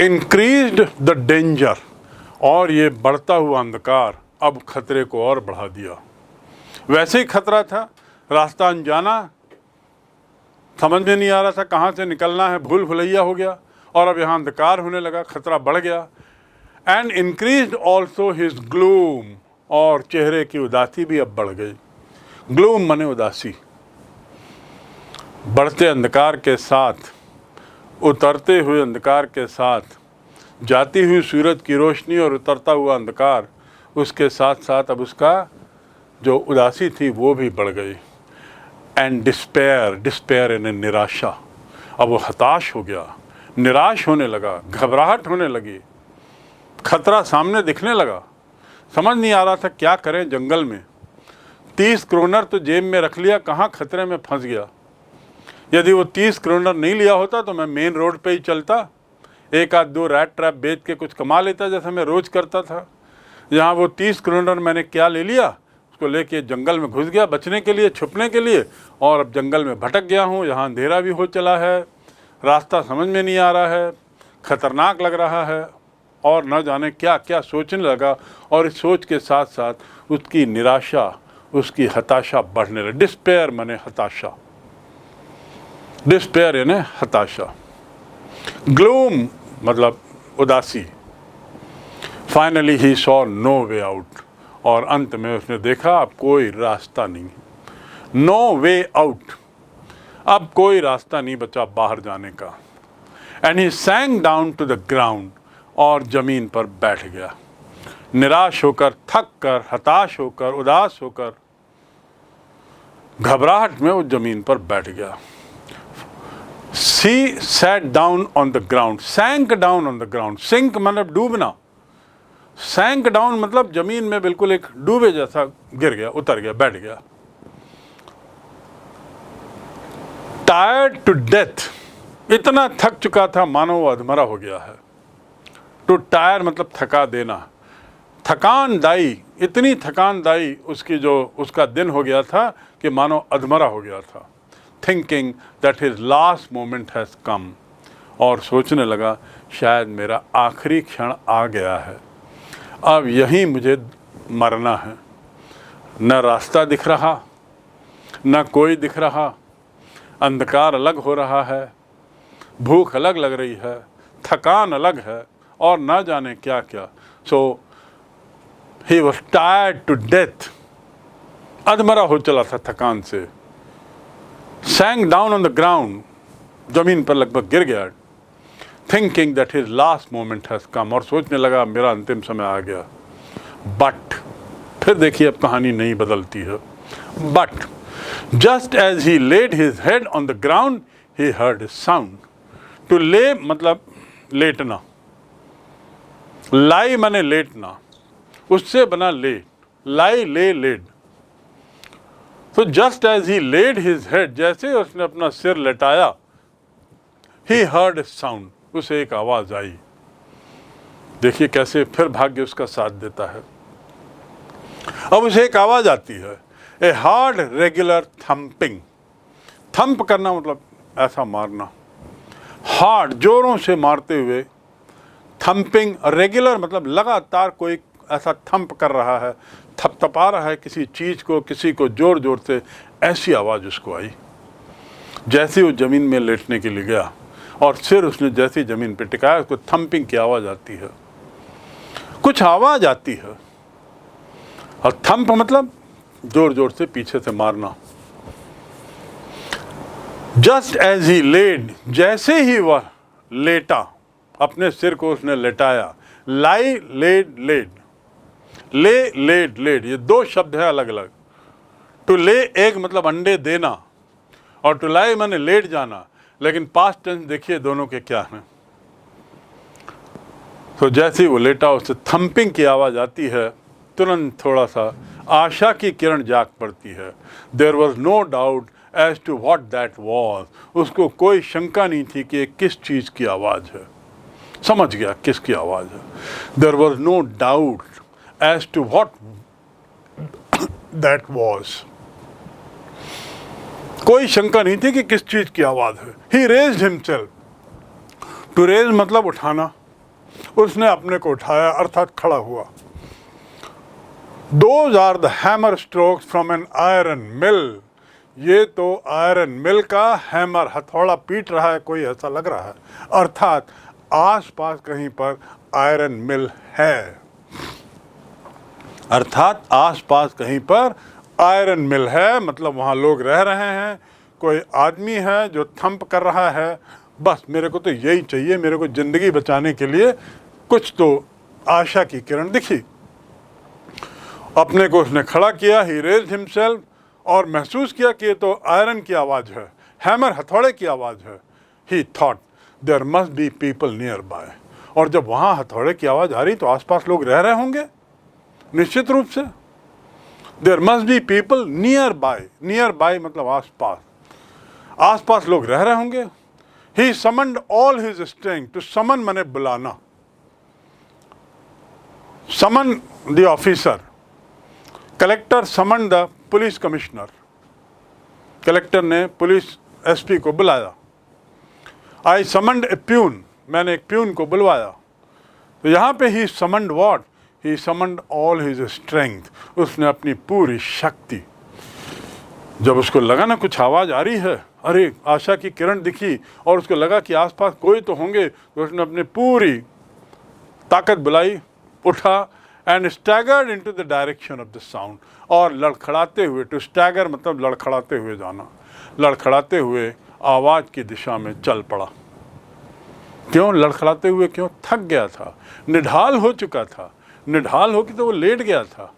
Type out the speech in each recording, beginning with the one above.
Increased the danger, और ये बढ़ता हुआ अंधकार अब खतरे को और बढ़ा दिया। वैसे ही खतरा था, रास्ता अनजाना, समझ में नहीं आ रहा था कहाँ से निकलना है, भूल भुलैया हो गया, और अब यहाँ अंधकार होने लगा, खतरा बढ़ गया। And increased also his gloom, और चेहरे की उदासी भी अब बढ़ गई। ग्लूम माने उदासी। बढ़ते अंधकार के साथ, उतरते हुए अंधकार के साथ, जाती हुई सूरज की रोशनी और उतरता हुआ अंधकार, उसके साथ साथ अब उसका जो उदासी थी वो भी बढ़ गई। एंड डिस्पेयर, डिस्पेयर यानी निराशा, अब वो हताश हो गया, निराश होने लगा, घबराहट होने लगी, खतरा सामने दिखने लगा, समझ नहीं आ रहा था क्या करें। जंगल में 30 क्रोनर तो जेब में रख लिया, कहाँ खतरे में फंस गया। यदि वो 30 क्रोनर नहीं लिया होता तो मैं मेन रोड पे ही चलता, एक आध दो रैट ट्रैप बेच के कुछ कमा लेता जैसा मैं रोज़ करता था। यहाँ वो 30 क्रोनर मैंने क्या ले लिया, उसको लेके जंगल में घुस गया बचने के लिए, छुपने के लिए, और अब जंगल में भटक गया हूँ। यहाँ अंधेरा भी हो चला है, रास्ता समझ में नहीं आ रहा है, खतरनाक लग रहा है, और न जाने क्या क्या सोचने लगा। और इस सोच के साथ साथ उसकी निराशा, उसकी हताशा बढ़ने लगी। डिस्पेयर माने हताशा, डिस्पेयर यानी हताशा, ग्लूम मतलब उदासी। Finally he saw no way out, और अंत में उसने देखा अब कोई रास्ता नहीं, नो वे आउट, अब कोई रास्ता नहीं बचा बाहर जाने का। And he sank down to the ground, और ज़मीन पर बैठ गया, निराश होकर, थक कर, हताश होकर, उदास होकर, घबराहट में वो ज़मीन पर बैठ गया। She sat down on the ground, sank down on the ground, sink मतलब डूबना, sank down मतलब जमीन में बिल्कुल एक डूबे जैसा गिर गया, उतर गया, बैठ गया। Tired to death, इतना थक चुका था मानो वो अधमरा हो गया है। To tire मतलब थका देना, थकानदायी, इतनी थकानदायी उसकी जो उसका दिन हो गया था कि मानो अधमरा हो गया था। Thinking that his last moment has come, और सोचने लगा शायद मेरा आखिरी क्षण आ गया है, अब यहीं मुझे मरना है। न रास्ता दिख रहा, न कोई दिख रहा, अंधकार अलग हो रहा है, भूख अलग लग रही है, थकान अलग है, और न जाने क्या क्या। So he was tired to death, अधमरा हो चला था थकान से। Sank down on the ground, जमीन पर लगभग गिर गया। Thinking that his last moment has come, और सोचने लगा मेरा अंतिम समय आ गया। But फिर देखिए अब कहानी नहीं बदलती है। But just as he laid his head on the ground, he heard a sound. To lay मतलब लेटना, lie माने लेटना, उससे बना लेट, lie ले लेट। तो just as he laid his head, जैसे उसने अपना सिर लेटाया, ही हर्ड साउंड, उसे एक आवाज आई। देखिए कैसे फिर भाग्य उसका साथ देता है। अब उसे एक आवाज आती है, a hard regular thumping. Thump करना मतलब ऐसा मारना, हार्ड जोरों से मारते हुए, थम्पिंग रेगुलर मतलब लगातार कोई ऐसा थम्प कर रहा है, थपथपा रहा है किसी चीज़ को, किसी को जोर जोर से, ऐसी आवाज़ उसको आई। जैसे वो ज़मीन में लेटने के लिए गया और सिर उसने जैसी ज़मीन पे टिकाया, उसको थम्पिंग की आवाज़ आती है, कुछ आवाज़ आती है। और थम्प मतलब जोर जोर से पीछे से मारना। जस्ट एज ही लेड, जैसे ही वह लेटा, अपने सिर को उसने लेटाया। लाई लेड लेड, ले लेड लेड, ये दो शब्द है अलग अलग। टू ले एक मतलब अंडे देना, और टू लाई माने लेट जाना, लेकिन पास्ट टेंस देखिए दोनों के क्या हैं। तो जैसे ही वो लेटा उससे थम्पिंग की आवाज़ आती है, तुरंत थोड़ा सा आशा की किरण जाग पड़ती है। There was no doubt as to what that was, उसको कोई शंका नहीं थी कि किस चीज़ की आवाज़ है, समझ गया किसकी आवाज़ है। There was no doubt as to what that was, कोई शंका नहीं थी कि किस चीज की आवाज है। He raised himself, to raise मतलब उठाना, उसने अपने को उठाया अर्थात खड़ा हुआ। Those are the hammer strokes from an iron mill. ये तो आयरन मिल का हैमर, हथौड़ा पीट रहा है कोई, ऐसा लग रहा है। अर्थात आसपास कहीं पर आयरन मिल है, अर्थात आसपास कहीं पर आयरन मिल है, मतलब वहाँ लोग रह रहे हैं, कोई आदमी है जो थंप कर रहा है। बस मेरे को तो यही चाहिए, मेरे को ज़िंदगी बचाने के लिए कुछ तो आशा की किरण दिखी। अपने को उसने खड़ा किया, ही रेज्ड हिमसेल्फ, और महसूस किया कि ये तो आयरन की आवाज़ है, हैमर हथौड़े की आवाज़ है। He thought there must be people nearby. और जब वहाँ हथौड़े की आवाज़ आ रही तो आसपास लोग रह रहे होंगे निश्चित रूप से। There must be people nearby मतलब आसपास, आसपास लोग रह रहे होंगे। He summoned all his strength, to summon माने बुलाना, summon the officer. Collector summon the police commissioner, collector ने पुलिस एसपी को बुलाया। आई समन्ड ए प्यून, मैंने एक प्यून को बुलवाया। तो यहाँ पे he summoned what, he summoned all his strength, उसने अपनी पूरी शक्ति। जब उसको लगा ना कुछ आवाज़ आ रही है, अरे आशा की किरण दिखी, और उसको लगा कि आसपास कोई तो होंगे, तो उसने अपनी पूरी ताकत बुलाई, उठा, and staggered into the direction of the sound, और लड़खड़ाते हुए, टू स्टैगर मतलब लड़खड़ाते हुए जाना, लड़खड़ाते हुए आवाज़ की दिशा में चल पड़ा। क्यों लड़खड़ाते हुए? क्यों? थक गया था, निढाल हो चुका था। निढाल हो के तो वो लेट गया था,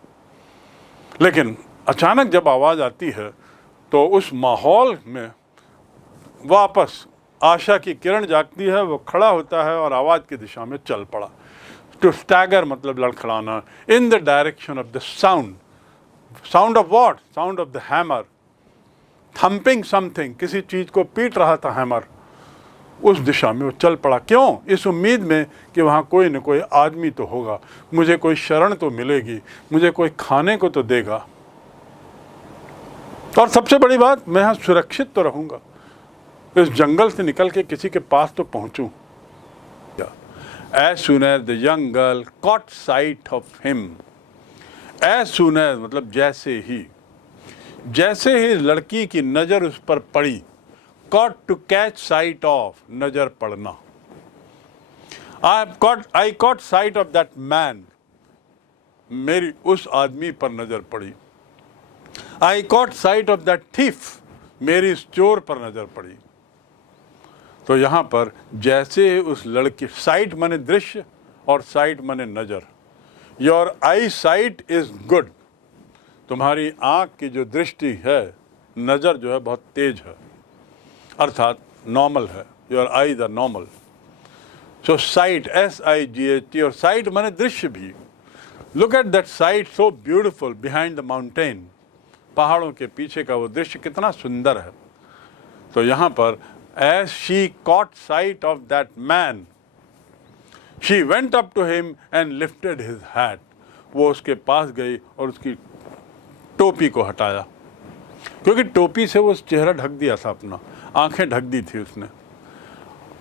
लेकिन अचानक जब आवाज़ आती है तो उस माहौल में वापस आशा की किरण जागती है, वो खड़ा होता है और आवाज़ की दिशा में चल पड़ा। टू स्टैगर मतलब लड़खड़ाना, in the direction of the sound. Sound of what? Sound of the hammer, thumping something, किसी चीज़ को पीट रहा था हैमर, उस दिशा में वो चल पड़ा। क्यों? इस उम्मीद में कि वहाँ कोई न कोई आदमी तो होगा, मुझे कोई शरण तो मिलेगी, मुझे कोई खाने को तो देगा, और सबसे बड़ी बात, मैं यहाँ सुरक्षित तो रहूँगा, इस जंगल से निकल के किसी के पास तो पहुँचूँ। As soon as the young girl caught sight of him, as soon as मतलब जैसे ही लड़की की नज़र उस पर पड़ी, caught to catch sight of, नज़र पड़ना। I caught sight of that man, मेरी उस आदमी पर नज़र पड़ी। I caught sight of that thief, मेरी इस चोर पर नज़र पड़ी। तो यहाँ पर जैसे उस लड़की, साइट माने दृश्य और साइट माने नज़र। Your I site is good, तुम्हारी आँख की जो दृष्टि है, नज़र जो है बहुत तेज है, अर्थात नॉर्मल है। Your eyes are normal. So sight, SIGHT, और साइट माने दृश्य भी। Look at that sight so beautiful behind the mountain, पहाड़ों के पीछे का वो दृश्य कितना सुंदर है। तो यहाँ पर as she caught sight of that man, she went up to him and lifted his hat. वो उसके पास गई और उसकी टोपी को हटाया, क्योंकि टोपी से वो चेहरा ढक दिया था अपना, आंखें ढक दी थी उसने,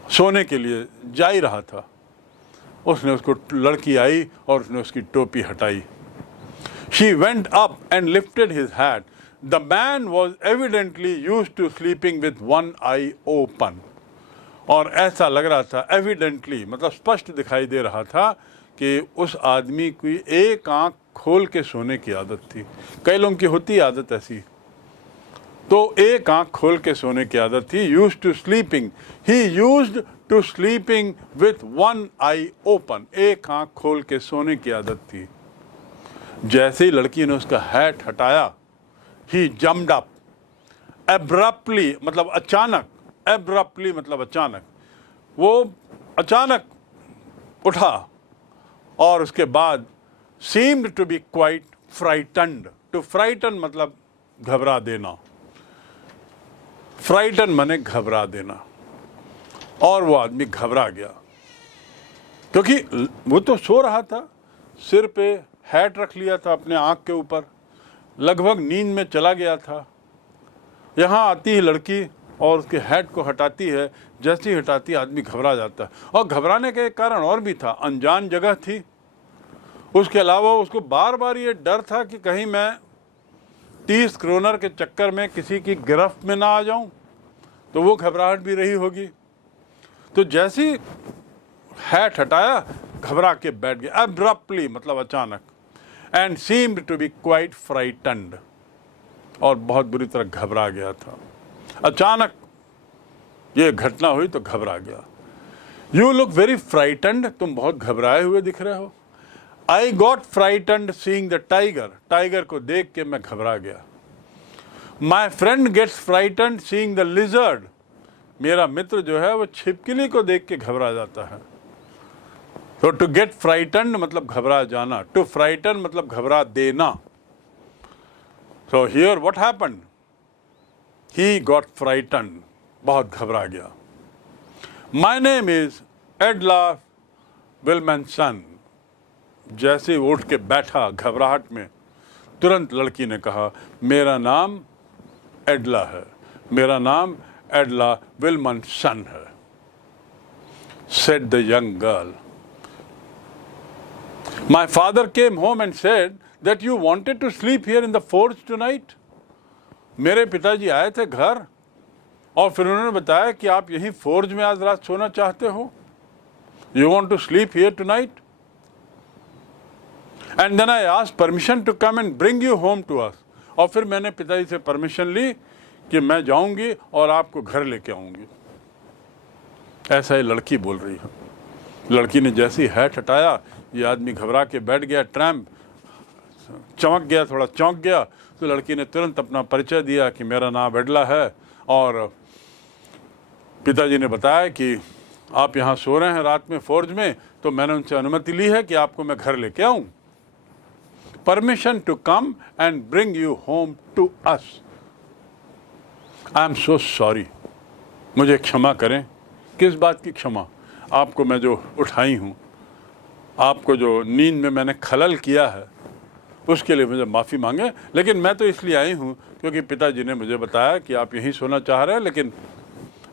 सोने के लिए जा ही रहा था। उसने उसको, लड़की आई और उसने उसकी टोपी हटाई। She went up and lifted his hat. The man was evidently used to sleeping with one eye open. और ऐसा लग रहा था, evidently मतलब स्पष्ट दिखाई दे रहा था कि उस आदमी की एक आंख खोल के सोने की आदत थी। कई लोगों की होती है आदत ऐसी, तो एक आंख खोल के सोने की आदत थी। Used to sleeping, he used to sleeping with one eye open, एक आंख खोल के सोने की आदत थी। जैसे ही लड़की ने उसका हैट हटाया, he jumped up abruptly मतलब अचानक, abruptly मतलब अचानक, वो अचानक उठा, और उसके बाद seemed to be quite frightened, to frighten मतलब घबरा देना, frighten माने घबरा देना, और वो आदमी घबरा गया, क्योंकि वो तो सो रहा था, सिर पे हैट रख लिया था अपने आँख के ऊपर, लगभग नींद में चला गया था। यहाँ आती ही लड़की और उसके हेड को हटाती है, जैसे ही हटाती है आदमी घबरा जाता है। और घबराने का एक कारण और भी था, अनजान जगह थी, उसके अलावा उसको बार बार ये डर था कि कहीं मैं 30 क्रोनर के चक्कर में किसी की गिरफ्त में ना आ जाऊं, तो वो घबराहट भी रही होगी। तो जैसी हैट हटाया घबरा के बैठ गया, अब्रप्टली मतलब अचानक, and seemed to be quite frightened, और बहुत बुरी तरह घबरा गया था। अचानक ये घटना हुई तो घबरा गया। यू लुक वेरी फ्राइटन्ड, तुम बहुत घबराए हुए दिख रहे हो। I got frightened seeing the tiger, tiger को देख के मैं घबरा गया। My friend gets frightened seeing the lizard, मेरा मित्र जो है वो छिपकली को देख के घबरा जाता है। तो टू गेट फ्राइटन्ड मतलब घबरा जाना, टू फ्राइटन मतलब घबरा देना। So here what happened, he got frightened, बहुत घबरा गया। माई नेम इज एडला विल्मनसन, जैसे उठ के बैठा घबराहट में, तुरंत लड़की ने कहा मेरा नाम एडला है, मेरा नाम एडला विल्मनसन है। Said the young girl, my father came home and said that you wanted to sleep here in the forge tonight. मेरे पिताजी आए थे घर और फिर उन्होंने बताया कि आप यहीं फोर्ज में आज रात सोना चाहते हो। You want to sleep here tonight? And then I asked permission to come and bring you home to us. और फिर मैंने पिताजी से परमिशन ली कि मैं जाऊंगी और आपको घर लेके आऊंगी। ऐसा ही लड़की बोल रही है। लड़की ने जैसी हैट हटाया, ये आदमी घबरा के बैठ गया, ट्रैम्प चमक गया, थोड़ा चौंक गया। तो लड़की ने तुरंत अपना परिचय दिया कि मेरा नाम एडला है, और पिताजी ने बताया कि आप यहाँ सो रहे हैं रात में फोर्ज में, तो मैंने उनसे अनुमति ली है कि आपको मैं घर लेके आऊँ। Permission to come and bring you home to us. I am so sorry, मुझे क्षमा करें। किस बात की क्षमा? आपको मैं जो उठाई हूँ, आपको जो नींद में मैंने खलल किया है, उसके लिए मुझे माफ़ी मांगे। लेकिन मैं तो इसलिए आई हूँ क्योंकि पिताजी ने मुझे बताया कि आप यहीं सोना चाह रहे हैं, लेकिन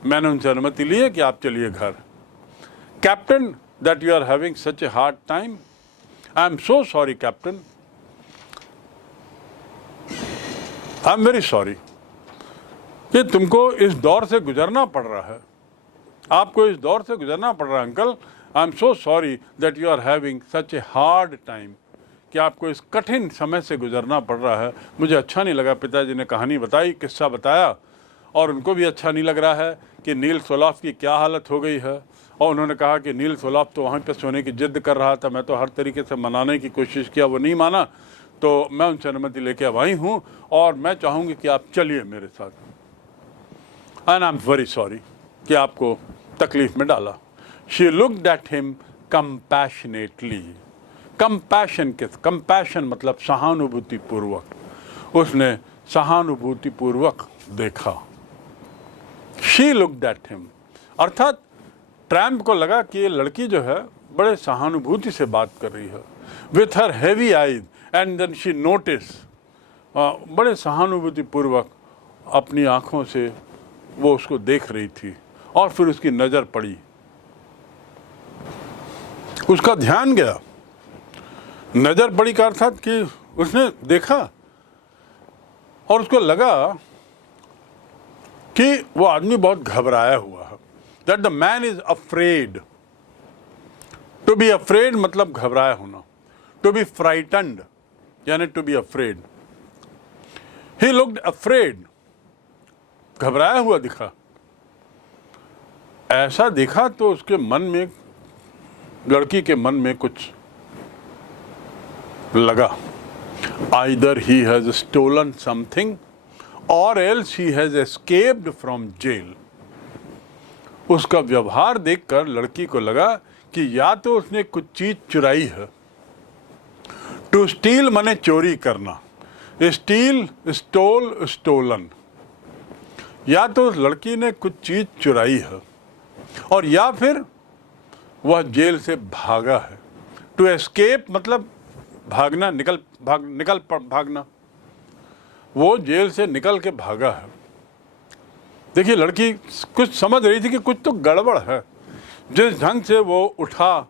मैंने उनसे अनुमति ली है कि आप चलिए घर। Captain, that you are having such a hard time. I am so sorry captain, I am very sorry कि तुमको इस दौर से गुजरना पड़ रहा है, आपको इस दौर से गुजरना पड़ रहा है uncle. I am so sorry that you are having such a hard time, कि आपको इस कठिन समय से गुजरना पड़ रहा है। मुझे अच्छा नहीं लगा, पिताजी ने कहानी बताई, किस्सा बताया, और उनको भी अच्छा नहीं लग रहा है कि नील सोलाफ की क्या हालत हो गई है। और उन्होंने कहा कि नील सोलाफ तो वहाँ पर सोने की जिद कर रहा था, मैं तो हर तरीके से मनाने की कोशिश किया, वो नहीं माना, तो मैं उनसे अनुमति लेके अब आई हूँ और मैं चाहूँगी कि आप चलिए मेरे साथ। And I am very sorry कि आपको तकलीफ में डाला। She looked at him compassionately. Compassion compassion मतलब सहानुभूति पूर्वक, उसने सहानुभूति पूर्वक देखा। शी लुक्ड एट हिम, अर्थात ट्रैम्प को लगा कि ये लड़की जो है बड़े सहानुभूति से बात कर रही है। With her heavy eyes and then she notice, बड़े सहानुभूति पूर्वक अपनी आँखों से वो उसको देख रही थी। और फिर उसकी नज़र पड़ी, उसका ध्यान गया। नज़र पड़ी का अर्थात कि उसने देखा और उसको लगा कि वो आदमी बहुत घबराया हुआ है। That the man is afraid. To be afraid मतलब घबराया होना। टू बी फ्राइटन्ड यानी to be afraid. He looked afraid, घबराया हुआ दिखा। ऐसा देखा तो उसके मन में, लड़की के मन में कुछ लगा। Either he has stolen something or else he has escaped from jail. उसका व्यवहार देखकर लड़की को लगा कि या तो उसने कुछ चीज चुराई है। टू स्टील माने चोरी करना, स्टील, स्टोल, स्टोलन। या तो उस लड़की ने कुछ चीज चुराई है और या फिर वह जेल से भागा है। टू एस्केप मतलब भागना, भागना। वो जेल से निकल के भागा है। देखिए लड़की कुछ समझ रही थी कि कुछ तो गड़बड़ है। जिस ढंग से वो उठा,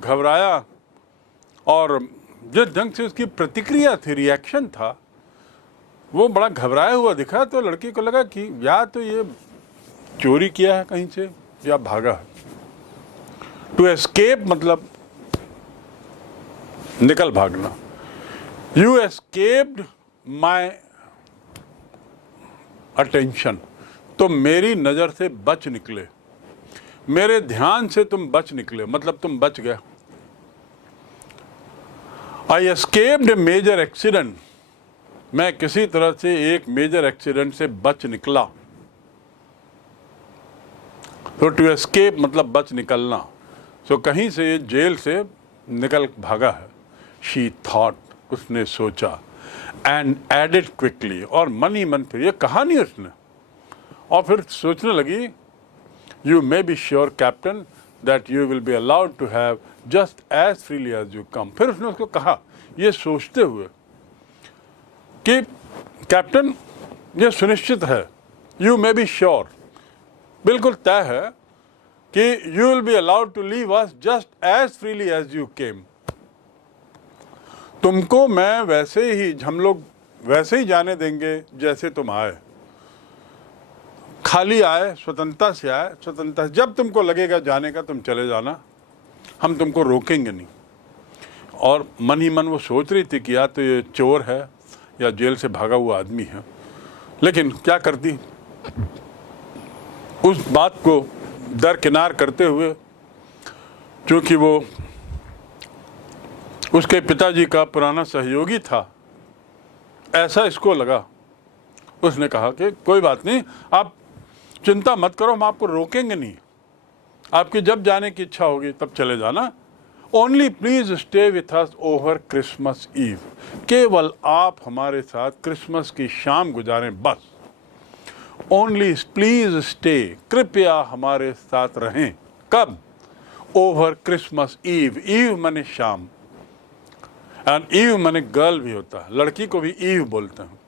घबराया, और जिस ढंग से उसकी प्रतिक्रिया थी, रिएक्शन था, वो बड़ा घबराया हुआ दिखा। तो लड़की को लगा कि या तो ये चोरी किया है कहीं से या भागा है। टू एस्केप मतलब निकल भागना। यू एस्केप्ड माई अटेंशन, तुम मेरी नज़र से बच निकले, मेरे ध्यान से तुम बच निकले, मतलब तुम बच गए। आई एस्केप्ड ए मेजर एक्सीडेंट, मैं किसी तरह से एक मेजर एक्सीडेंट से बच निकला। तो टू एस्केप मतलब बच निकलना। सो कहीं से जेल से निकल भागा है। शी थॉट, उसने सोचा, एंड एडेड क्विकली, और मन ही मन फिर ये कहा नहीं उसने, और फिर सोचने लगी, you may be sure captain that you will be allowed to have just as freely as you come. फिर उसने उसको कहा ये सोचते हुए कि कैप्टन ये सुनिश्चित है, यू मे बी श्योर, बिल्कुल तय है कि you will be allowed to leave us just as freely as you came. तुमको मैं वैसे ही, हम लोग वैसे ही जाने देंगे जैसे तुम आए, खाली आए, स्वतंत्रता से आए, स्वतंत्रता से, जब तुमको लगेगा जाने का तुम चले जाना, हम तुमको रोकेंगे नहीं। और मन ही मन वो सोच रही थी कि या तो ये चोर है या जेल से भागा हुआ आदमी है, लेकिन क्या करती, उस बात को दरकिनार करते हुए, क्योंकि वो उसके पिताजी का पुराना सहयोगी था, ऐसा इसको लगा। उसने कहा कि कोई बात नहीं, आप चिंता मत करो, हम आपको रोकेंगे नहीं, आपकी जब जाने की इच्छा होगी तब चले जाना। Only please stay with us over Christmas Eve, केवल आप हमारे साथ क्रिसमस की शाम गुजारें बस। ओनली प्लीज स्टे, कृपया हमारे साथ रहें। कब? ओवर क्रिसमस ईव, ईव माने शाम, एंड ईव माने गर्ल भी होता है, लड़की को भी ईव बोलते हैं।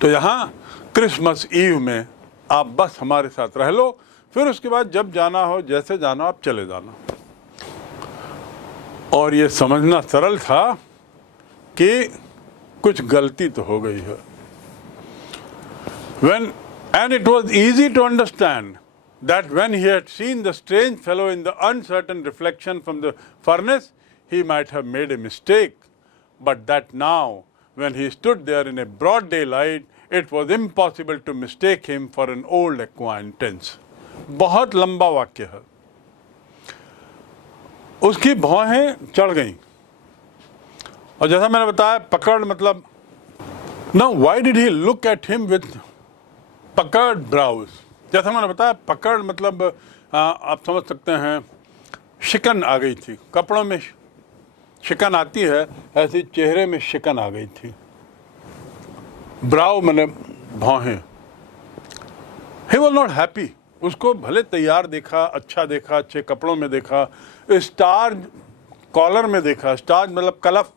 तो यहाँ क्रिसमस ईव में आप बस हमारे साथ रह लो, फिर उसके बाद जब जाना हो, जैसे जाना आप चले जाना। और ये समझना सरल था कि कुछ गलती तो हो गई है। And it was easy to understand that when he had seen the strange fellow in the uncertain reflection from the furnace, he might have made a mistake, but that now, when he stood there in a broad daylight, it was impossible to mistake him for an old acquaintance. बहुत लंबा वाक्य है। उसकी भौहें चढ़ गईं, और जैसा मैंने बताया, पकड़ मतलब, now why did he look at him with पकड़ ब्राउज? जैसा मैंने बताया, पकड़ मतलब आप समझ सकते हैं, शिकन आ गई थी, कपड़ों में शिकन आती है, ऐसी चेहरे में शिकन आ गई थी। ब्राउ मैंने भौहें। ही वॉज नॉट हैप्पी, उसको भले तैयार देखा, अच्छा देखा, अच्छे कपड़ों में देखा, स्टार कॉलर में देखा, स्टार मतलब कलफ,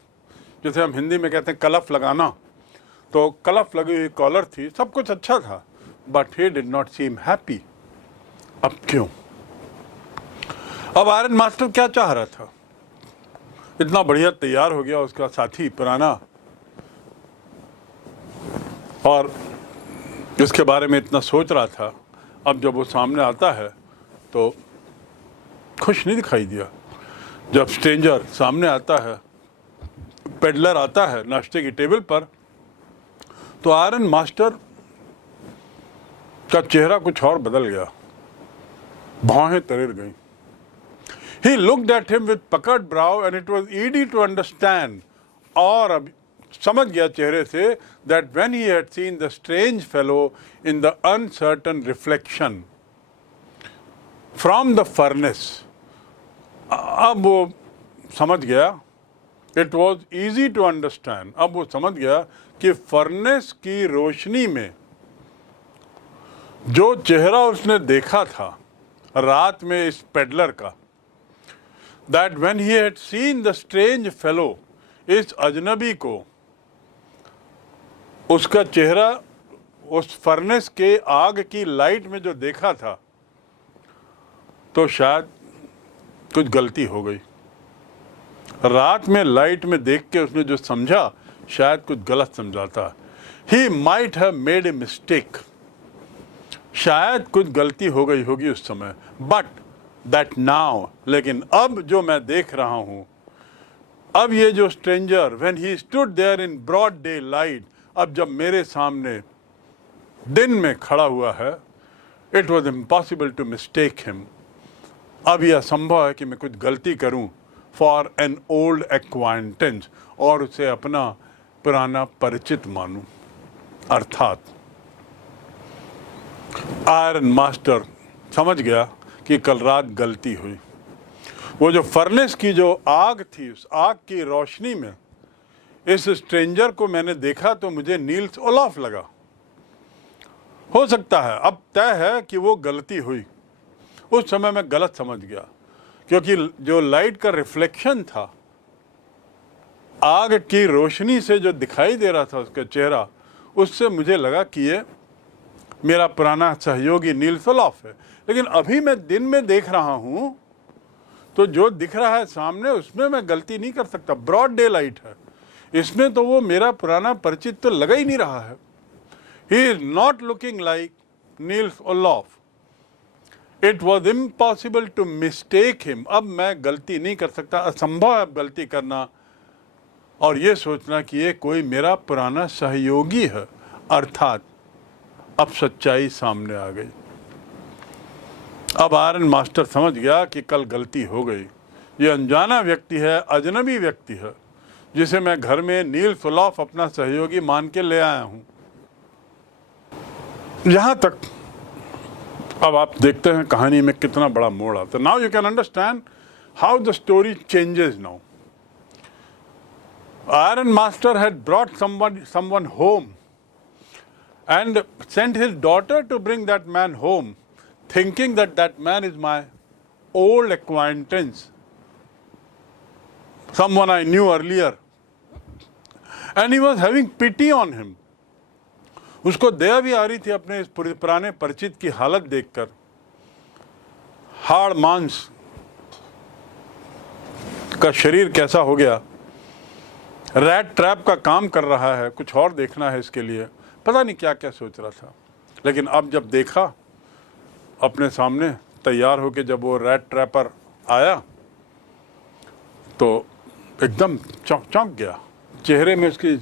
जैसे हम हिंदी में कहते हैं कलफ लगाना, तो कलफ लगी हुई कॉलर थी, सब कुछ अच्छा था, but he did not seem happy. अब क्यों? अब आयरन मास्टर क्या चाह रहा था? इतना बढ़िया तैयार हो गया उसका साथी पुराना, और इसके बारे में इतना सोच रहा था। अब जब वो सामने आता है तो खुश नहीं दिखाई दिया। जब स्ट्रेंजर सामने आता है, पेडलर आता है नाश्ते की टेबल पर, तो आयरन मास्टर का चेहरा कुछ और बदल गया, भौहें तरेर गईं। He looked at him with puckered brow and it was easy to understand, और अब समझ गया चेहरे से, that when he had seen the strange fellow in the uncertain reflection from the furnace, अब वो समझ गया, it was easy to understand, अब वो समझ गया कि फर्नेस की रोशनी में जो चेहरा उसने देखा था रात में इस पेडलर का, that when he had seen the strange fellow, इस अजनबी को, उसका चेहरा उस फर्नेस के आग की लाइट में जो देखा था तो शायद कुछ गलती हो गई। रात में लाइट में देख के उसने जो समझा शायद कुछ गलत समझा था। He might have made a mistake, शायद कुछ गलती हो गई होगी उस समय। बट दैट नाउ, लेकिन अब जो मैं देख रहा हूं, अब ये जो stranger when he stood there in broad daylight, अब जब मेरे सामने दिन में खड़ा हुआ है, it was impossible to mistake him. अब यह संभव है कि मैं कुछ गलती करूं फॉर एन ओल्ड एक्वाइंटेंस, और उसे अपना पुराना परिचित मानूं। अर्थात आयरन मास्टर समझ गया कि कल रात गलती हुई। वो जो फर्नेस की जो आग थी, उस आग की रोशनी में इस स्ट्रेंजर को मैंने देखा तो मुझे नील्स ओलाफ लगा। हो सकता है, अब तय है कि वो गलती हुई। उस समय मैं गलत समझ गया, क्योंकि जो लाइट का रिफ्लेक्शन था, आग की रोशनी से जो दिखाई दे रहा था उसका चेहरा, उससे मुझे लगा कि ये मेरा पुराना सहयोगी नील्स ओलाफ है। लेकिन अभी मैं दिन में देख रहा हूं तो जो दिख रहा है सामने, उसमें मैं गलती नहीं कर सकता। ब्रॉड डे लाइट है, इसमें तो वो मेरा पुराना परिचित तो लगा ही नहीं रहा है। He is not looking like Niels Olaf. It was impossible to mistake him. अब मैं गलती नहीं कर सकता, असंभव है अब गलती करना और ये सोचना कि ये कोई मेरा पुराना सहयोगी है। अर्थात अब सच्चाई सामने आ गई। अब आयरन मास्टर समझ गया कि कल गलती हो गई। ये अनजाना व्यक्ति है, अजनबी व्यक्ति है, जिसे मैं घर में नील्स ओलाफ अपना सहयोगी मान के ले आया हूं। यहां तक अब आप देखते हैं कहानी में कितना बड़ा मोड़ आता है। Now you can understand how the story changes now. Iron Master had brought someone home and sent his daughter to bring that man home, thinking that that man is my old acquaintance, someone I knew earlier, and he was having pity on him. उसको दया भी आ रही थी अपने इस पुराने परिचित की हालत देखकर। हाड़ मांस का शरीर कैसा हो गया, रैट ट्रैप का काम कर रहा है, कुछ और देखना है इसके लिए, पता नहीं क्या क्या सोच रहा था। लेकिन अब जब देखा अपने सामने तैयार होके, जब वो रैट ट्रैपर आया तो एकदम चौंक गया। चेहरे में उसकी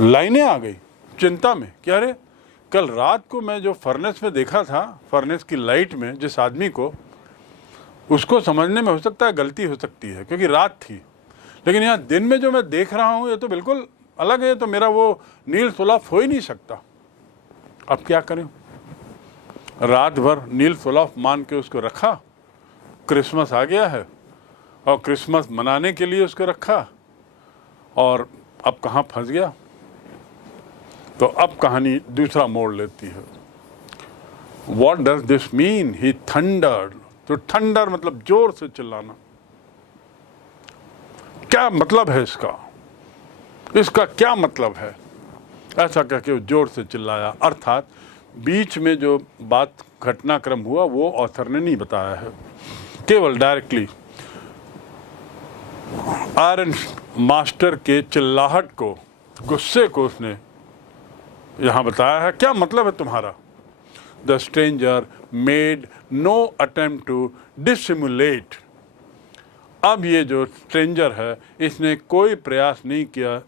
लाइनें आ गई चिंता में कि अरे कल रात को मैं जो फर्नेस में देखा था, फर्नेस की लाइट में जिस आदमी को, उसको समझने में हो सकता है गलती हो सकती है क्योंकि रात थी। लेकिन यहाँ दिन में जो मैं देख रहा हूँ ये तो बिल्कुल अलग है, तो मेरा वो नील्स ओलाफ हो ही नहीं सकता। अब क्या करें? रात भर नील्स ओलाफ मान के उसको रखा। क्रिसमस आ गया है और क्रिसमस मनाने के लिए उसको रखा, और अब कहाँ फंस गया। तो अब कहानी दूसरा मोड़ लेती है। What does this mean? He thundered. तो थंडर मतलब जोर से चिल्लाना। क्या मतलब है इसका? इसका क्या मतलब है? ऐसा कह के जोर से चिल्लाया। अर्थात बीच में जो बात घटनाक्रम हुआ वो ऑथर ने नहीं बताया है, केवल डायरेक्टली आयरन मास्टर के चिल्लाहट को, गुस्से को उसने यहां बताया है। क्या मतलब है तुम्हारा? The stranger made no attempt to dissimulate. अब ये जो स्ट्रेंजर है इसने कोई प्रयास नहीं किया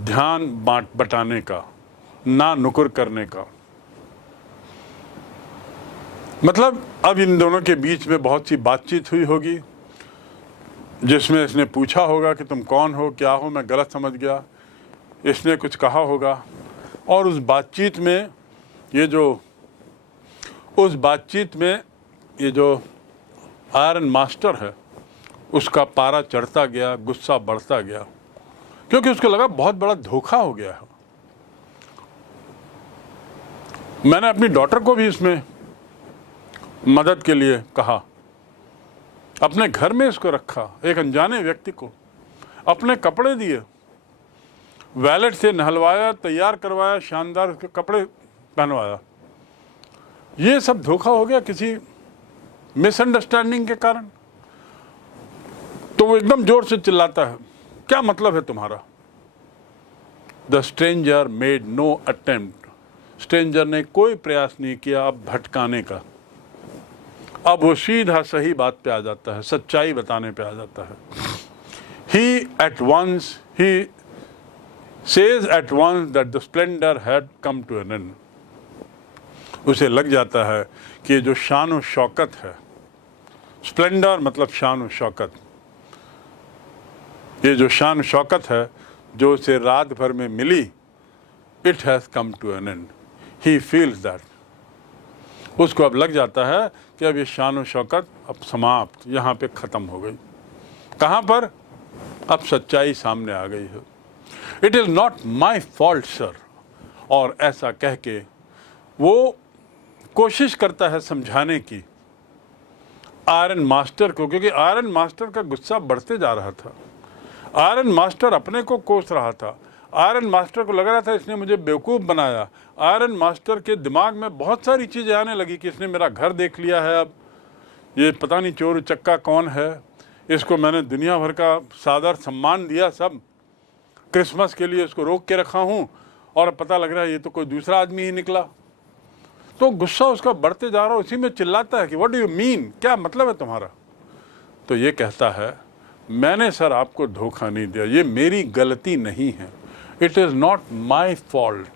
ध्यान बटाने का, ना नुकुर करने का। मतलब अब इन दोनों के बीच में बहुत सी बातचीत हुई होगी जिसमें इसने पूछा होगा कि तुम कौन हो, क्या हो, मैं गलत समझ गया। इसने कुछ कहा होगा और उस बातचीत में ये जो आयरन मास्टर है उसका पारा चढ़ता गया, गुस्सा बढ़ता गया, क्योंकि उसको लगा बहुत बड़ा धोखा हो गया है। मैंने अपनी डॉटर को भी इसमें मदद के लिए कहा, अपने घर में इसको रखा, एक अनजाने व्यक्ति को अपने कपड़े दिए वैलेट से नहलवाया, तैयार करवाया, शानदार उसके कपड़े पहनवाया। ये सब धोखा हो गया किसी मिसअंडरस्टैंडिंग के कारण। तो वो एकदम जोर से चिल्लाता है, क्या मतलब है तुम्हारा? The stranger made no attempt, stranger ने कोई प्रयास नहीं किया अब भटकाने का। अब वो सीधा सही बात पे आ जाता है, सच्चाई बताने पे आ जाता है। he says at once that the splendor had come to an end. उसे लग जाता है कि ये जो शान और शौकत है, स्प्लेंडर मतलब शान और शौकत, ये जो शान शौकत है जो उसे रात भर में मिली, it has come to an end. He feels that, उसको अब लग जाता है कि अब ये शान और शौकत अब समाप्त, यहाँ पे ख़त्म हो गई। कहाँ पर? अब सच्चाई सामने आ गई है। It is not my fault sir. और ऐसा कह के वो कोशिश करता है समझाने की आयरन मास्टर को, क्योंकि आयरन मास्टर का गुस्सा बढ़ते जा रहा था। आयरन मास्टर अपने को कोस रहा था। आयरन मास्टर को लग रहा था इसने मुझे बेवकूफ़ बनाया। आयरन मास्टर के दिमाग में बहुत सारी चीज़ें आने लगी कि इसने मेरा घर देख लिया है, अब ये पता नहीं चोर उचक्का कौन है, इसको मैंने दुनिया भर का सादर सम्मान दिया, सब क्रिसमस के लिए इसको रोक के रखा हूँ, और पता लग रहा है ये तो कोई दूसरा आदमी ही निकला। तो गुस्सा उसका बढ़ते जा रहा है। उसी में चिल्लाता है कि व्हाट डू यू मीन, क्या मतलब है तुम्हारा? तो ये कहता है, मैंने सर आपको धोखा नहीं दिया, ये मेरी गलती नहीं है, it is not my fault.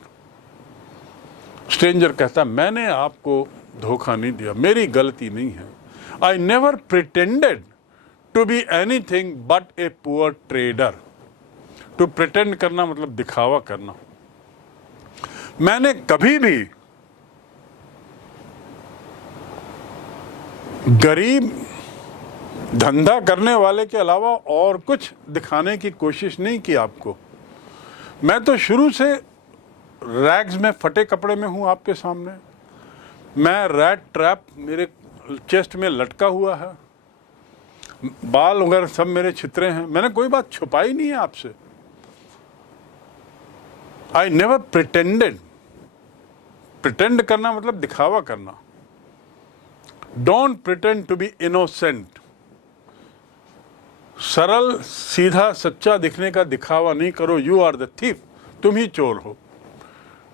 Stranger कहता है, मैंने आपको धोखा नहीं दिया, मेरी गलती नहीं है। I never pretended to be anything but a poor trader. To pretend करना मतलब दिखावा करना। मैंने कभी भी गरीब धंधा करने वाले के अलावा और कुछ दिखाने की कोशिश नहीं की आपको। मैं तो शुरू से रैग्स में, फटे कपड़े में हूँ आपके सामने। मैं रैट ट्रैप मेरे चेस्ट में लटका हुआ है, बाल वगैरह सब मेरे छितरे हैं। मैंने कोई बात छुपाई नहीं है आपसे। आई नेवर प्रिटेंडेड। प्रिटेंड करना मतलब दिखावा करना। Don't pretend to be innocent. सरल सीधा सच्चा दिखने का दिखावा नहीं करो। यू आर द थीफ, तुम ही चोर हो।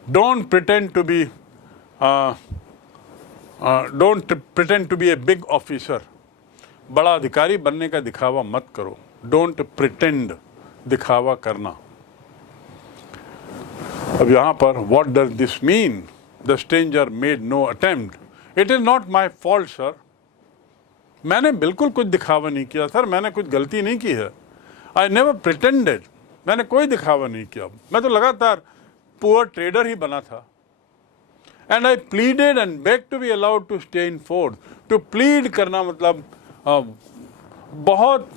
Don't pretend to be a big officer. बड़ा अधिकारी बनने का दिखावा मत करो। डोंट प्रिटेंड, दिखावा करना। अब यहाँ पर what does this mean? The stranger made no attempt. It is not my fault sir. मैंने बिल्कुल कुछ दिखावा नहीं किया सर, मैंने कुछ गलती नहीं की है। आई नेवर प्रिटेंडेड, मैंने कोई दिखावा नहीं किया। मैं तो लगातार पुअर ट्रेडर ही बना था। And I pleaded and beg to be allowed to stay in fort. To plead करना मतलब बहुत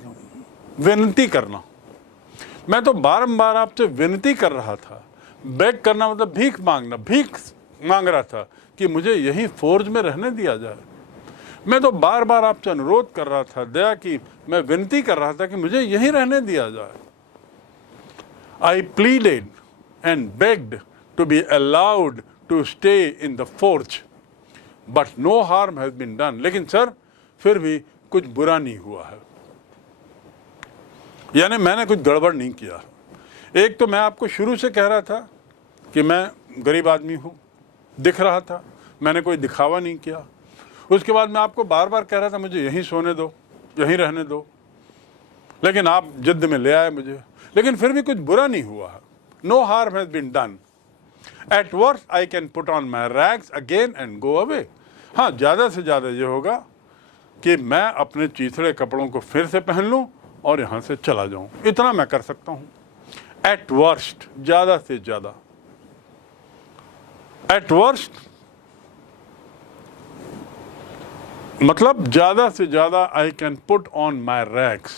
विनती करना। मैं तो बारंबार आपसे विनती कर रहा था। बेग करना मतलब भीख मांगना, भीख मांग रहा था कि मुझे यहीं फोर्ज में रहने दिया जाए। मैं तो बार बार आपसे अनुरोध कर रहा था, दया की मैं विनती कर रहा था कि मुझे यहीं रहने दिया जाए। I pleaded and begged to be allowed to stay in the forge, but no harm has been done. लेकिन सर फिर भी कुछ बुरा नहीं हुआ है, यानी मैंने कुछ गड़बड़ नहीं किया। एक तो मैं आपको शुरू से कह रहा था कि मैं गरीब आदमी हूँ, दिख रहा था, मैंने कोई दिखावा नहीं किया। उसके बाद मैं आपको बार बार कह रहा था मुझे यहीं सोने दो, यहीं रहने दो, लेकिन आप जिद में ले आए मुझे। लेकिन फिर भी कुछ बुरा नहीं हुआ है। No harm has been done. At worst I can put on my rags again and go away. हाँ, ज़्यादा से ज़्यादा ये होगा कि मैं अपने चीथड़े कपड़ों को फिर से पहन लूँ और यहाँ से चला जाऊँ, इतना मैं कर सकता हूँ। एट वर्स्ट, ज़्यादा से ज़्यादा। एट वर्स्ट मतलब ज़्यादा से ज़्यादा आई can put on my rags.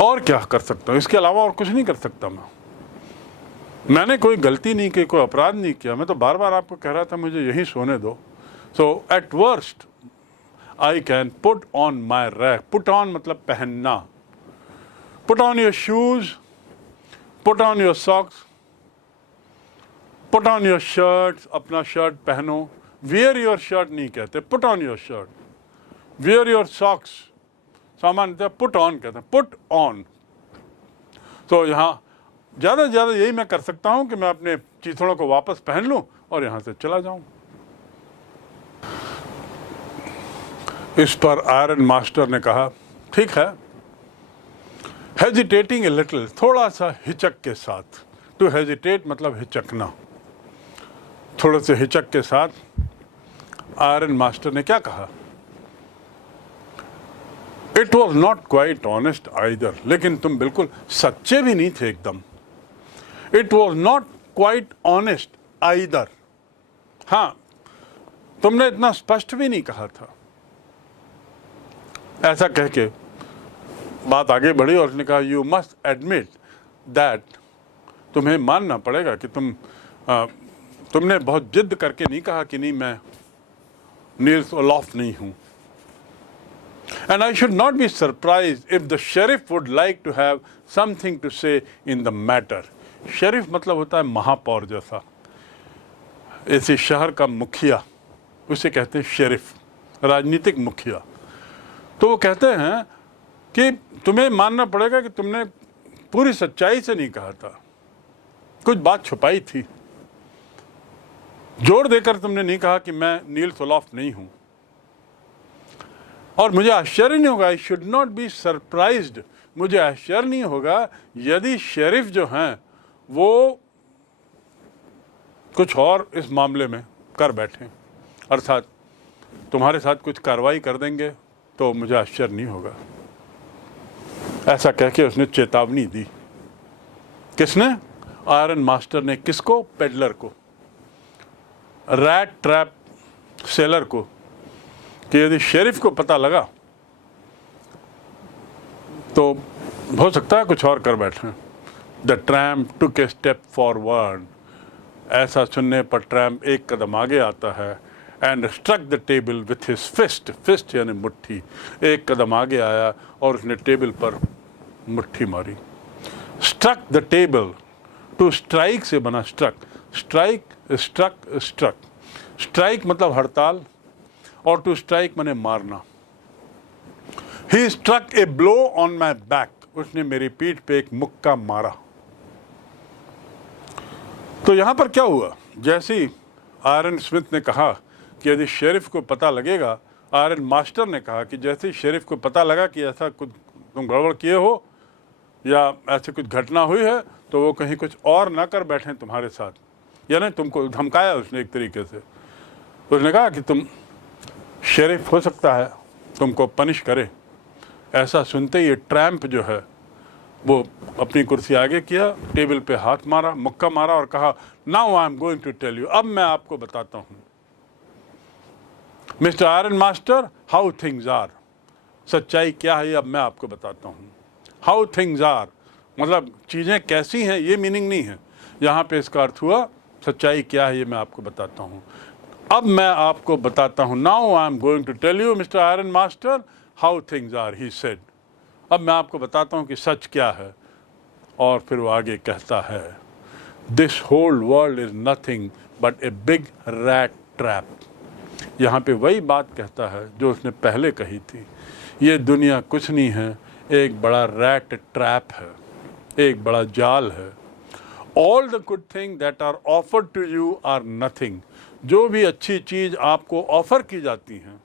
और क्या कर सकता हूँ? इसके अलावा और कुछ नहीं कर सकता मैं। मैंने कोई गलती नहीं की, कोई अपराध नहीं किया। मैं तो बार बार आपको कह रहा था मुझे यहीं सोने दो। So at worst I can put on my rag. Put on मतलब पहनना। Put on your shoes, put on your socks, put on your shirt, अपना शर्ट पहनो। वियर योर शर्ट नहीं कहते, put on your shirt. Wear your socks सामान्यतः put on कहते हैं, put on. तो यहाँ ज़्यादा से ज़्यादा यही मैं कर सकता हूँ कि मैं अपने चीथड़ों को वापस पहन लूँ और यहाँ से चला जाऊँ। इस पर आयरन मास्टर ने कहा, ठीक है, हेजिटेटिंग ए लिटिल, थोड़ा सा हिचक के साथ। टू हेजिटेट मतलब हिचकना। थोड़े से हिचक के साथ आयरन मास्टर ने क्या कहा, it was not quite honest either, लेकिन तुम बिल्कुल सच्चे भी नहीं थे एकदम। It was not quite honest either, हाँ तुमने इतना स्पष्ट भी नहीं कहा था। ऐसा कह के बात आगे बढ़ी और उसने कहा, यू मस्ट एडमिट दैट, तुम्हें मानना पड़ेगा कि तुमने बहुत जिद करके नहीं कहा कि नहीं मैं नील्स ओलॉफ नहीं हूं। And I should not be surprised if the sheriff would like to have something to say in the matter. Sheriff मतलब होता है महापौर जैसा, ऐसे शहर का मुखिया, उसे कहते हैं शेरिफ, राजनीतिक मुखिया। तो वो कहते हैं कि तुम्हें मानना पड़ेगा कि तुमने पूरी सच्चाई से नहीं कहा था, कुछ बात छुपाई थी। जोर देकर तुमने नहीं कहा कि मैं नील सोलॉफ नहीं हूं। और मुझे आश्चर्य नहीं होगा, I should not be surprised, मुझे आश्चर्य नहीं होगा यदि शेरिफ जो हैं वो कुछ और इस मामले में कर बैठे, अर्थात तुम्हारे साथ कुछ कार्रवाई कर देंगे, तो मुझे आश्चर्य नहीं होगा। ऐसा कह के उसने चेतावनी दी। किसने? आयरन मास्टर ने। किसको? पेडलर को, रैट ट्रैप सेलर को, कि यदि शेरिफ को पता लगा तो हो सकता है कुछ और कर बैठे। The tramp took a step forward, ऐसा सुनने पर ट्रैम्प एक कदम आगे आता है, and struck the table with his fist, fist यानी मुट्ठी, एक कदम आगे आया और उसने टेबल पर मुट्ठी मारी। Struck the table, to strike से बना struck, strike, struck, struck. Strike मतलब हड़ताल और टू स्ट्राइक माने मारना। He struck a blow on my back, उसने मेरी पीठ पे एक मुक्का मारा। तो यहां पर क्या हुआ, जैसे ही आयरन स्मिथ ने कहा कि यदि शेरिफ को पता लगेगा, आयरन मास्टर ने कहा कि जैसे ही शेरिफ को पता लगा कि ऐसा कुछ तुम गड़बड़ किए हो या ऐसी कुछ घटना हुई है, तो वो कहीं कुछ और ना कर बैठे तुम्हारे साथ, यानी तुमको धमकाया उसने एक तरीके से। उसने कहा कि तुम शेरिफ हो सकता है तुमको पनिश करे। ऐसा सुनते ही ट्रैम्प जो है वो अपनी कुर्सी आगे किया, टेबल पे हाथ मारा, मुक्का मारा और कहा, now I am going to tell you, अब मैं आपको बताता हूं mister iron master, how things are, सच्चाई क्या है अब मैं आपको बताता हूं। हाउ थिंग्स आर मतलब चीज़ें कैसी हैं, ये मीनिंग नहीं है यहाँ पे। इसका अर्थ हुआ सच्चाई क्या है ये मैं आपको बताता हूँ, अब मैं आपको बताता हूँ। Now I am going to tell you mister iron master how things are, he said, अब मैं आपको बताता हूँ कि सच क्या है। और फिर वो आगे कहता है, this whole world is nothing but a big rat trap. यहाँ पे वही बात कहता है जो उसने पहले कही थी, ये दुनिया कुछ नहीं है, एक बड़ा रैट ट्रैप है, एक बड़ा जाल है। All the good thing that are offered to you are nothing, जो भी अच्छी चीज़ आपको ऑफर की जाती हैं,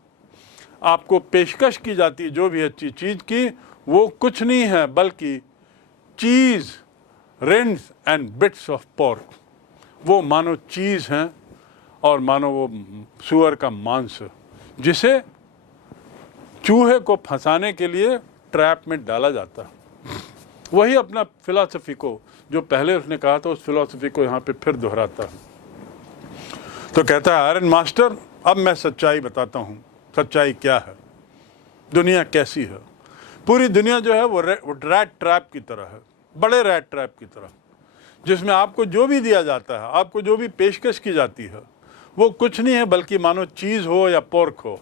आपको पेशकश की जाती है, जो भी अच्छी चीज़ की, वो कुछ नहीं है बल्कि चीज़, रिंड्स एंड बिट्स ऑफ पोर्क। वो मानो चीज़ हैं और मानो वो सूअर का मांस, जिसे चूहे को फंसाने के लिए ट्रैप में डाला जाता। वही अपना फिलॉसफी को जो पहले उसने कहा था, उस फिलॉसफी को यहाँ पे फिर दोहराता है। तो कहता है आयरन मास्टर, अब मैं सच्चाई बताता हूँ। सच्चाई क्या है, दुनिया कैसी है। पूरी दुनिया जो है वो रैट ट्रैप की तरह है, बड़े रैट ट्रैप की तरह, जिसमें आपको जो भी दिया जाता है, आपको जो भी पेशकश की जाती है, वो कुछ नहीं है बल्कि मानो चीज़ हो या पोर्क हो।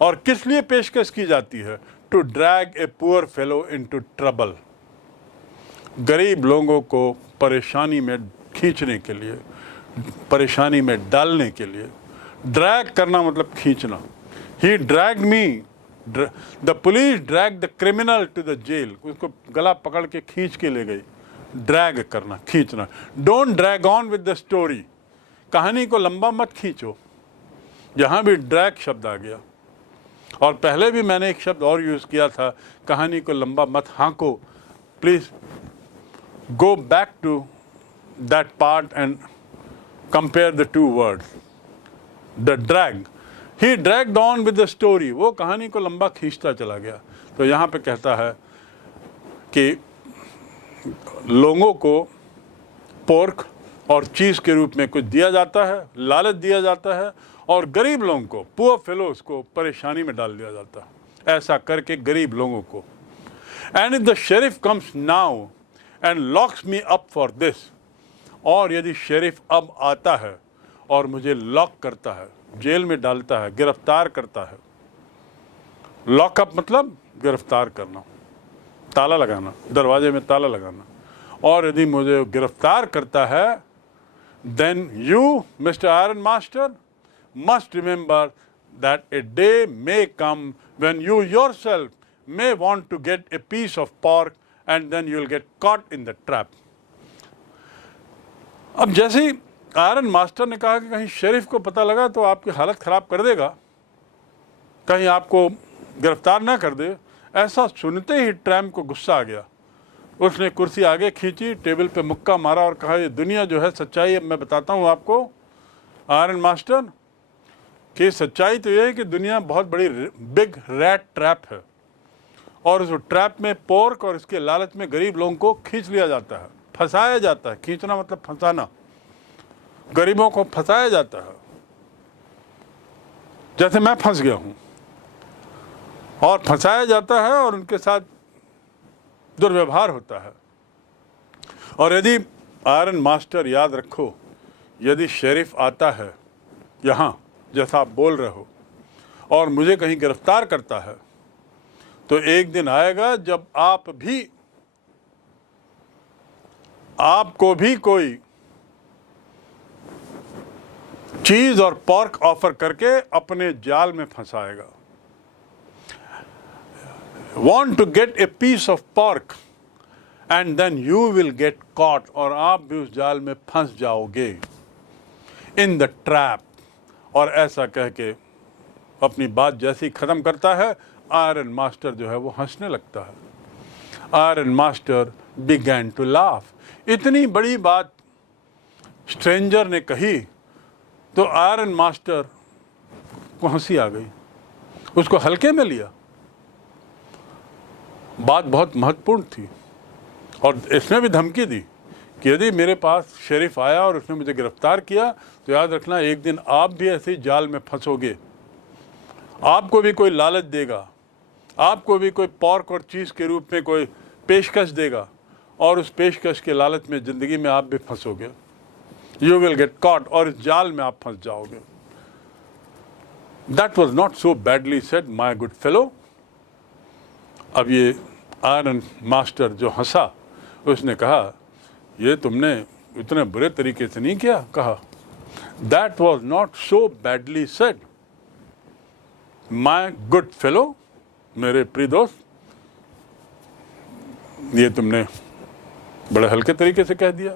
और किस लिए पेशकश की जाती है? To drag a poor fellow into trouble, गरीब लोगों को परेशानी में खींचने के लिए, परेशानी में डालने के लिए। ड्रैग करना मतलब खींचना। He drag me, the police drag the criminal to the jail, उसको गला पकड़ के खींच के ले गई। ड्रैग करना, खींचना। Don't drag on with the story, कहानी को लंबा मत खींचो। यहाँ भी ड्रैग शब्द आ गया। और पहले भी मैंने एक शब्द और यूज़ किया था, कहानी को लंबा मत हाँको। Please go back to that part and compare the two words. The drag, he dragged on with the story, वो कहानी को लंबा खींचता चला गया। तो यहाँ पे कहता है कि लोगों को पोर्क और चीज़ के रूप में कुछ दिया जाता है, लालच दिया जाता है, और गरीब लोगों को, पुअर फेलोज को परेशानी में डाल दिया जाता है। ऐसा करके गरीब लोगों को। And if the sheriff comes now and locks me up for this, और यदि शेरिफ अब आता है और मुझे लॉक करता है, जेल में डालता है, गिरफ्तार करता है। लॉकअप मतलब गिरफ्तार करना, ताला लगाना, दरवाजे में ताला लगाना। और यदि मुझे गिरफ्तार करता है, then you mister iron master must remember that a day may come when you yourself may want to get a piece of pork and then you will get caught in the trap. अब जैसे ही iron master ने कहा कि कहीं sheriff को पता लगा तो आपकी हालत ख़राब कर देगा, कहीं आपको गिरफ्तार ना कर दे, ऐसा सुनते ही ट्रैम्प को गुस्सा आ गया। उसने कुर्सी आगे खींची, टेबल पे मुक्का मारा और कहा, ये दुनिया जो है सच्चाई अब मैं बताता हूँ आपको आयरन मास्टर, कि सच्चाई तो ये है कि दुनिया बहुत बड़ी बिग रैट ट्रैप है, और उस ट्रैप में पोर्क और इसके लालच में गरीब लोगों को खींच लिया जाता है, फंसाया जाता है। खींचना मतलब फंसाना, गरीबों को फंसाया जाता है। जैसे मैं फंस गया हूँ, और फंसाया जाता है और उनके साथ दुर्व्यवहार होता है। और यदि आयरन मास्टर, याद रखो, यदि शेरिफ आता है यहाँ जैसा आप बोल रहे हो और मुझे कहीं गिरफ्तार करता है, तो एक दिन आएगा जब आपको भी कोई चीज और पोर्क ऑफर करके अपने जाल में फंसाएगा। Want to get a piece of pork and then you will get caught, और आप भी उस जाल में फंस जाओगे, in the trap। और ऐसा कह के अपनी बात जैसी ख़त्म करता है, आयरन मास्टर जो है वो हंसने लगता है। Iron master began to laugh. इतनी बड़ी बात स्ट्रेंजर ने कही तो आयरन मास्टर को हंसी आ गई, उसको हल्के में लिया। बात बहुत महत्वपूर्ण थी, और इसने भी धमकी दी कि यदि मेरे पास शेरिफ आया और उसने मुझे गिरफ्तार किया तो याद रखना एक दिन आप भी ऐसे जाल में फंसोगे। आपको भी कोई लालच देगा, आपको भी कोई पोर्क और चीज़ के रूप में कोई पेशकश देगा, और उस पेशकश के लालच में ज़िंदगी में आप भी फंसोगे। यू विल गेट कॉट, और इस जाल में आप फंस जाओगे। That was not so badly said my good fellow. अब ये आयरन मास्टर जो हंसा, उसने कहा, ये तुमने इतने बुरे तरीके से नहीं किया। कहा, that was not so badly said my good fellow, मेरे प्रिय दोस्त, ये तुमने बड़े हल्के तरीके से कह दिया।